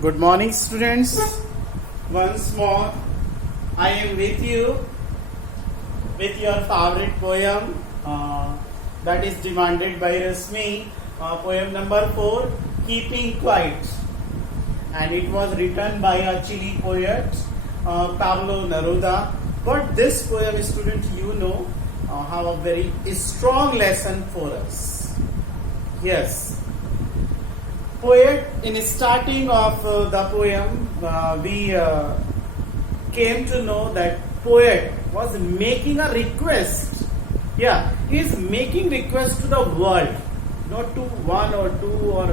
Good morning, students. Once more, I am with you with your favorite poem that is demanded by Rasmi, poem number 4, Keeping Quiet. And it was written by a Chile poet, Pablo Neruda. But this poem, student, have a very strong lesson for us. Yes. Poet, in starting of the poem, we came to know that poet was making a request. Yeah, he is making request to the world, not to one or two or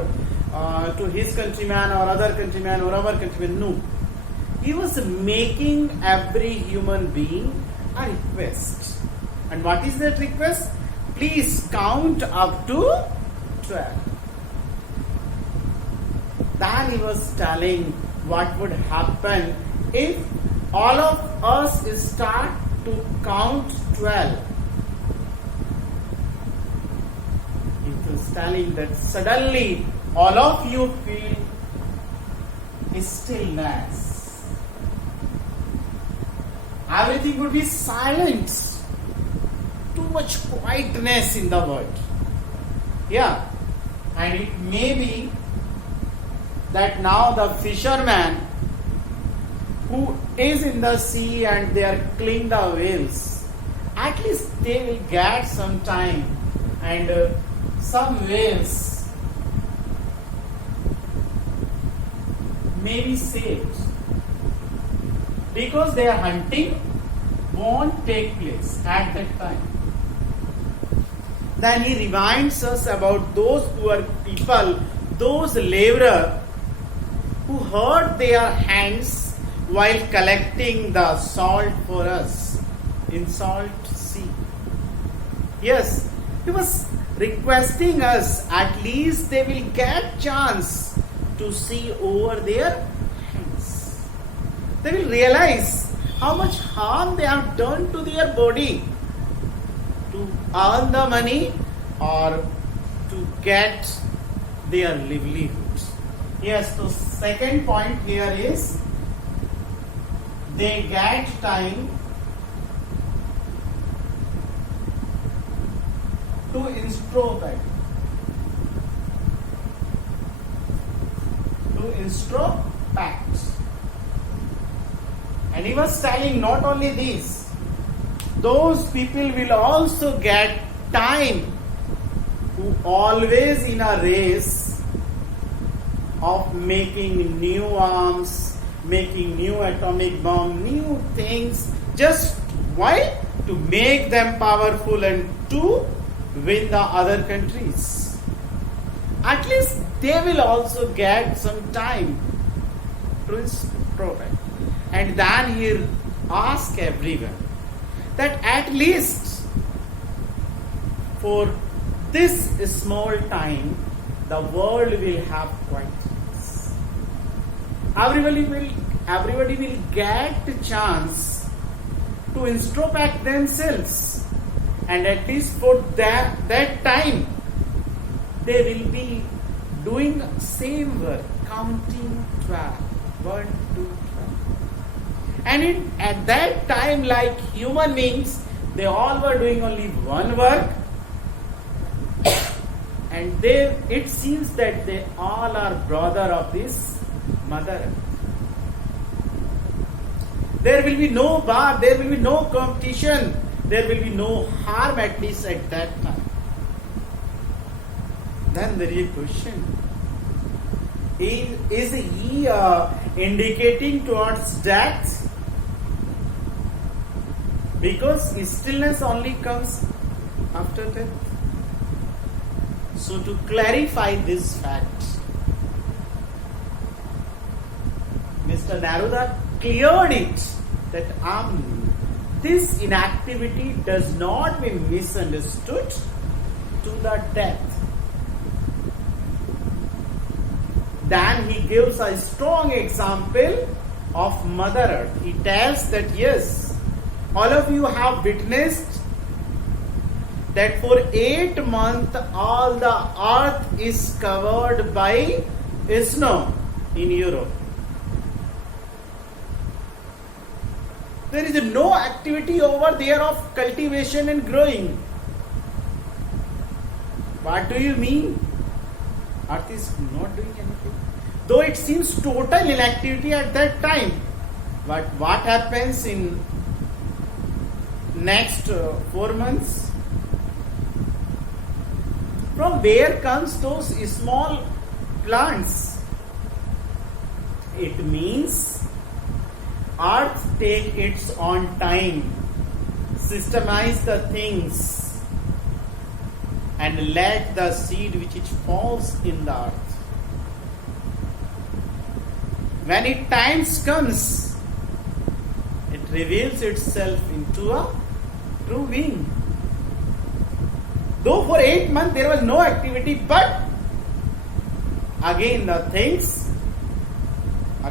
to his countryman or other countryman or our countryman. No, he was making every human being a request. And what is that request? Please count up to 12. Then he was telling what would happen if all of us start to count 12. He was telling that suddenly all of you feel stillness. Everything would be silent. Too much quietness in the world. Yeah. And it may be that now the fisherman who is in the sea and they are cleaning the whales, at least they will get some time and some whales may be saved because their hunting won't take place at that time. Then he reminds us about those poor people, those laborers who hurt their hands while collecting the salt for us in salt sea. Yes, he was requesting us at least they will get chance to see over their hands. They will realize how much harm they have done to their body to earn the money or to get their livelihood. Yes, so second point here is they get time to introspect. And he was telling not only this, those people will also get time who always in a race of making new arms, making new atomic bomb, new things, just why? To make them powerful and to win the other countries. At least they will also get some time to introspect. And then he ask everyone that at least for this small time the world will have quietness. Everybody will get the chance to introspect themselves, and at least for that time they will be doing same work, counting 12, 1, 2, 12. And at that time, like human beings, they all were doing only one work. And it seems that they all are brother of this mother. There will be no bar, there will be no competition, there will be no harm at least at that time. Then there is a question. Is he indicating towards death? Because stillness only comes after death. So to clarify this fact, Mr. Neruda cleared it that this inactivity does not be misunderstood to the death. Then he gives a strong example of Mother Earth. He tells that yes, all of you have witnessed that for 8 months all the earth is covered by snow. in Europe. There is no activity over there of cultivation and growing. What do you mean? Earth is not doing anything. Though it seems total inactivity at that time. But what happens in next 4 months? From where comes those small plants? It means Earth take its own time, systemize the things, and let the seed which it falls in the earth. When it times comes, it reveals itself into a true being. Though for 8 months there was no activity, but again the things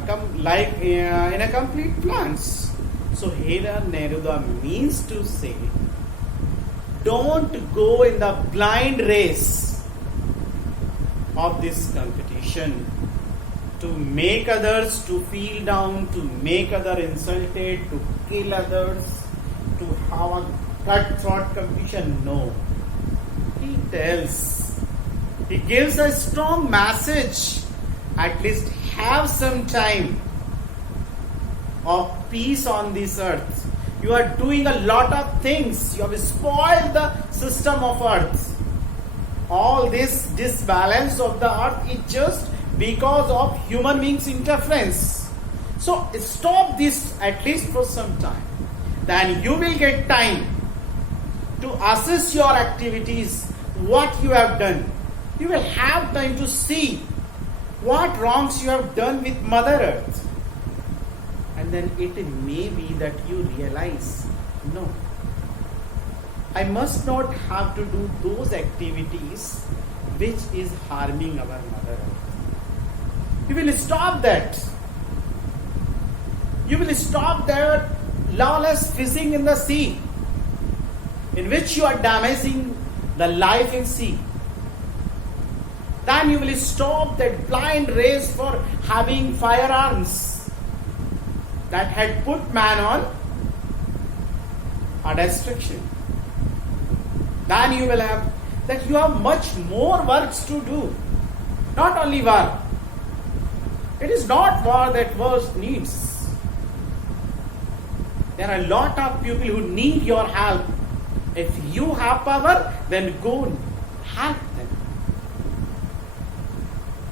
come like in a complete plants. So here Neruda means to say, don't go in the blind race of this competition to make others to feel down, to make others insulted, to kill others, to have a cutthroat competition. No. He tells, he gives a strong message. At least have some time of peace on this earth. You are doing a lot of things. You have spoiled the system of earth. All this disbalance of the earth is just because of human beings' interference. So stop this at least for some time. Then you will get time to assess your activities, what you have done. You will have time to see what wrongs you have done with Mother Earth. And then it may be that you realize, no, I must not have to do those activities which is harming our Mother Earth. You will stop that. You will stop that lawless fishing in the sea, in which you are damaging the life in sea. Then you will stop that blind race for having firearms that had put man on a destruction. Then you will have that you have much more works to do. Not only war. It is not war that world needs. There are a lot of people who need your help. If you have power, then go help them.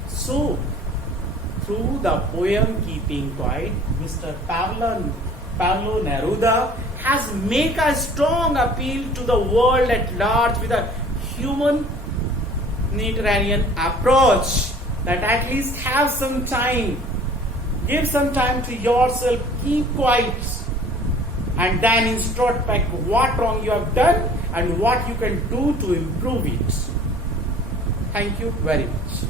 So, through the poem Keeping Quiet, Mr. Pablo Neruda has made a strong appeal to the world at large with a humanitarian approach, that at least have some time, give some time to yourself, keep quiet, and then introspect what wrong you have done and what you can do to improve it. Thank you very much.